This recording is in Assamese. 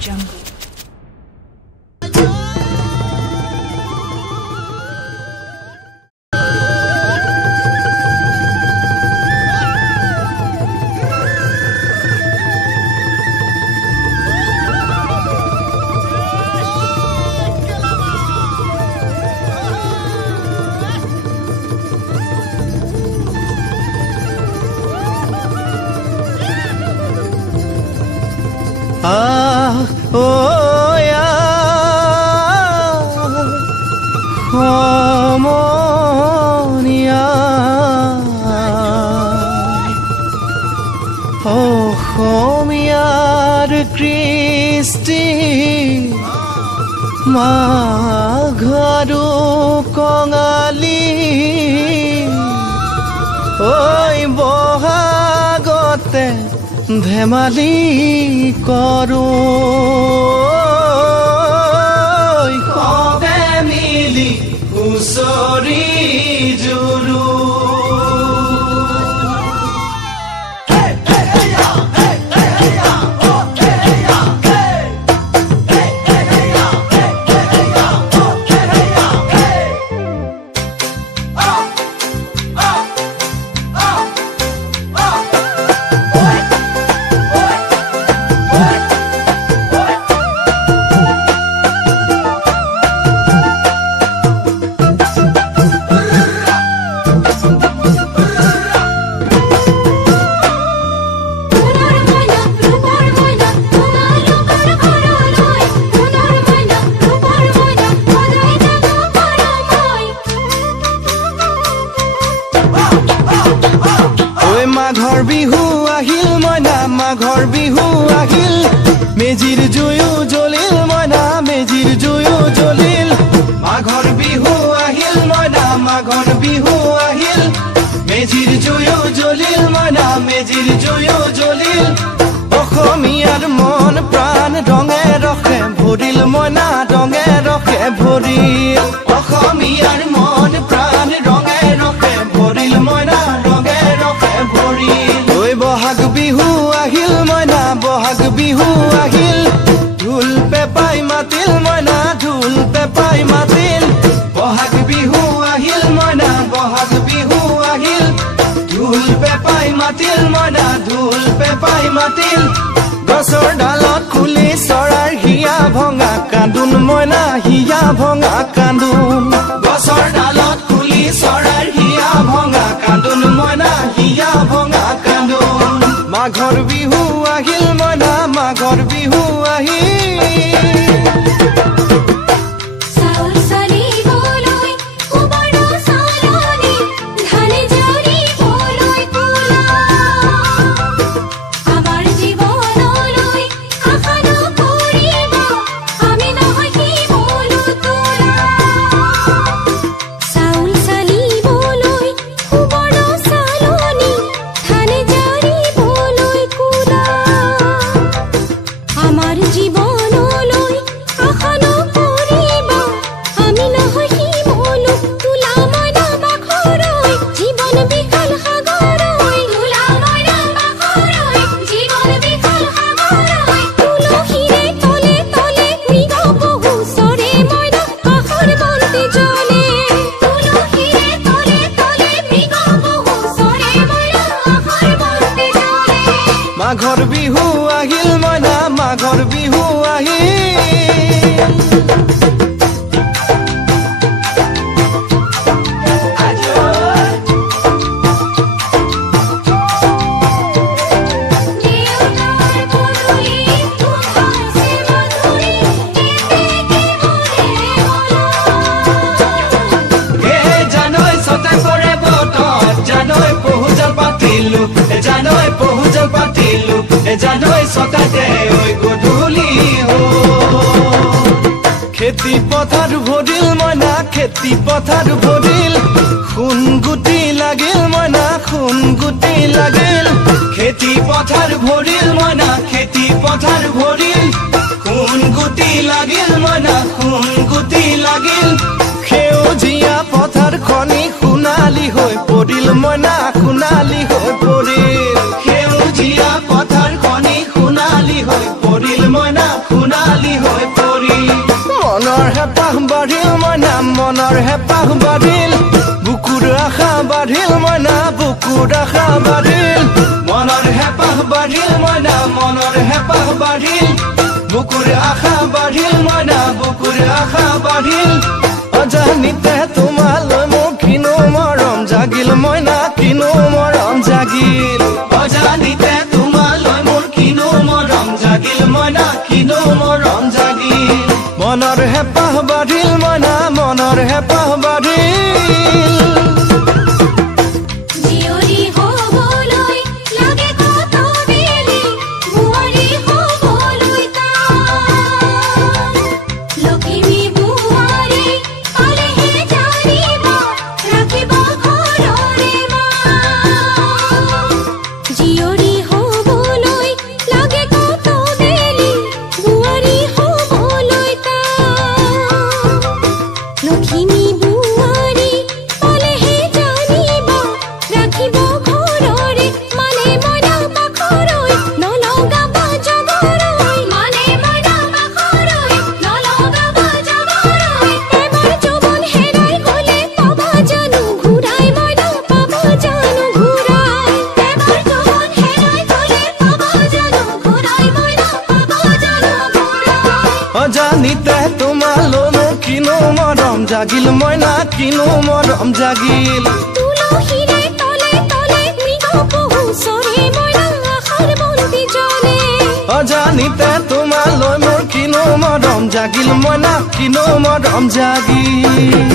Jungle. অসমীয়াৰ কৃষ্টি মাঘৰো কঙালী ঐ বহাগতে ধেমালি কৰোঁ সবে মিলি হুঁচৰি জুৰো মাঘৰ বিহু আহিল মইনা মাঘৰ বিহু আহিল মেজিৰ জুয়ো জ্বলিল মইনা মেজিৰ জুয়ো জ্বলিল মাঘৰ বিহু আহিল মইনা মাঘৰ বিহু আহিল মেজিৰ জুয়ো জ্বলিল মইনা মেজিৰ জুয়ো জ্বলিল অসমীয়াৰ মন প্ৰাণ ৰঙে ৰখে ভৰিল মইনা ৰঙে ৰখে ভৰিল অসমীয়াৰ মন প্ৰাণ ৰঙে ৰখে ভৰিল মইনা ৰঙে ৰখে ভৰিল ঐ বহাগ বিহু আহিল মইনা বহাগ বিহু আহিল ঢোল পেপাই মাতিল মইনা ঢোল পেপাই মাতিল বহাগ বিহু আহিল মইনা বহাগ বিহু আহিল ঢোল পেপাই মাতিল মইনা ঢোল পেপাই মাতিল গছৰ ডালত খুলি চৰাৰ হিয়া ভঙা কান্দোন মইনা হিয়া ভঙা কান্দোন গছৰ ডালত খুলি চৰাৰ হিয়া ভঙা কান্দোন মইনা হিয়া ভঙা কান্দোন মাঘৰ বিহু আহিল মইনা মাঘৰ বিহু আহিল মাঘৰ বিহু আহিল মইনা মাঘৰ বিহু আহিল জানৈ সতাতে ওই গধূলি খেতি পথাৰ ভৰিল মইনা খেতি পথাৰ ভৰিল খুন গুটি লাগিল মইনা খুন গুটি লাগিল খেতি পথাৰ ভৰিল মইনা খেতি পথাৰ ভৰিল খুন গুটি লাগিল মইনা খুন গুটি লাগিল সেউজীয়া পথাৰ খনি সোণালী হৈ পৰিল মইনা সোণালী হৈ পৰিল সেউজীয়া পথাৰ খনি সোণালী হৈ পৰিল মইনা সোণালী বুকুৰ আশা বাঢ়িল মনৰ হেঁপাহ বাঢ়িল মইনা মনৰ হেঁপাহ বাঢ়িল বুকুৰ আশা বাঢ়িল মইনা বুকুৰ আশা বাঢ়িল অজানিতে তোমালৈ মোৰ কিনো মৰম জাগিল মইনা কিনো মৰম জাগিল অজানিতে তোমালৈ মোৰ কিনো মৰম জাগিল মইনা কিনো মৰম জাগিল মনৰ হেঁপাহ বাঢ়িল মইনা মনৰ হেঁপাহ বাঢ়িল অজানিতে তোমালৈ মোৰ কিনো মৰম জাগিল মইনা কিনো মৰম জাগিল তুলসীৰে তলে তলে মৃগ পহু চৰে মইনা আশাৰ বন্তি জ্বলে অজানিতে তোমালৈ মোৰ কিনো মৰম জাগিল মইনা কিনো মৰম জাগিল